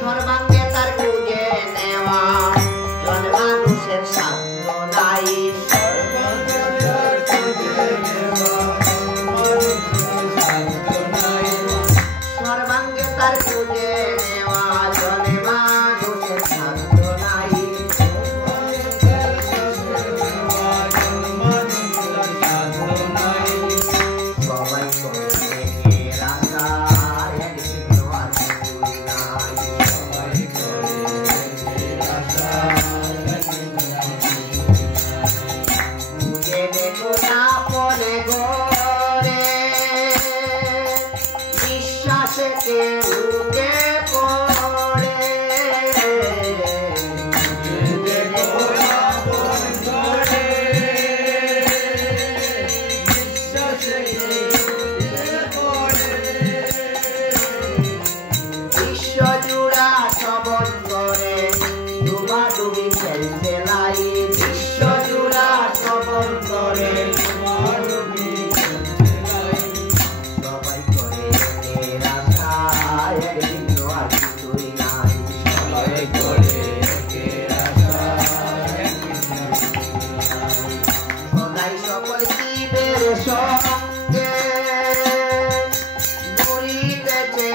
সর্বাঙ্গে তার খুঁজে নেওয়া জন মানুষের সাধ্য নাই। সর্বাঙ্গে তার খুঁজে নেওয়া জন মানুষের সাধ্য নাই। সবাই বিশ্বাসে ঢুকে পড়ে বিশ্বজুড়া সবল করে ডুবাডুবি খেলতে লাই। বিশ্বজুড়া সবল করে সবাই করে সদাই সকল জীবের সঙ্গে ঘুরিতেছে